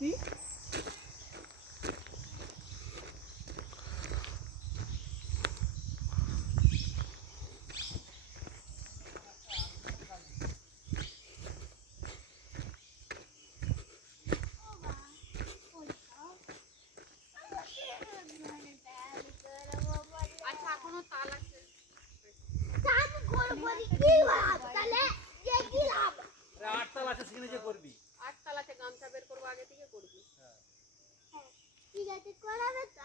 সত্যি আটতলা আছে সেখানে যে করবি আটতলাতে গামছা বের করবো আগে থেকে করবি ঠিক আছে করাবে তো